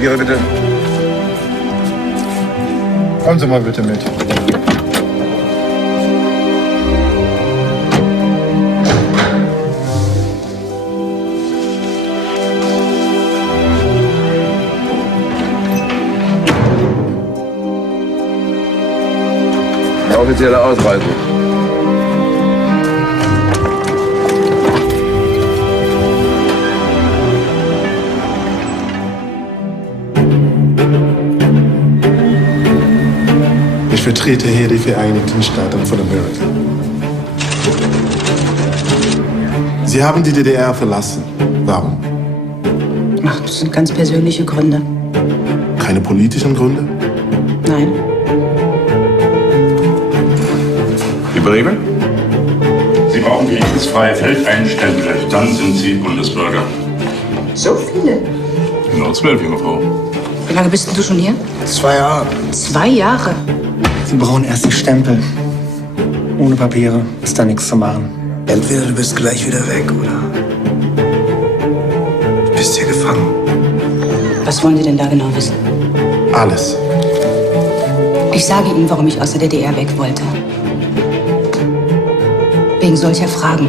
Papiere bitte. Kommen Sie mal bitte mit. Offizielle Ausreise. Ich vertrete hier die Vereinigten Staaten von Amerika. Sie haben die DDR verlassen. Warum? Ach, das sind ganz persönliche Gründe. Keine politischen Gründe? Nein. Die Briefe? Sie brauchen die kriegsfreie Feldeinstempel, dann sind Sie Bundesbürger. So viele? Genau 12, junge Frau. Wie lange bist denn du schon hier? 2 Jahre. 2 Jahre? Sie brauchen erst die Stempel. Ohne Papiere ist da nichts zu machen. Entweder du bist gleich wieder weg, oder du bist hier gefangen. Was wollen Sie denn da genau wissen? Alles. Ich sage Ihnen, warum ich aus der DDR weg wollte. Wegen solcher Fragen.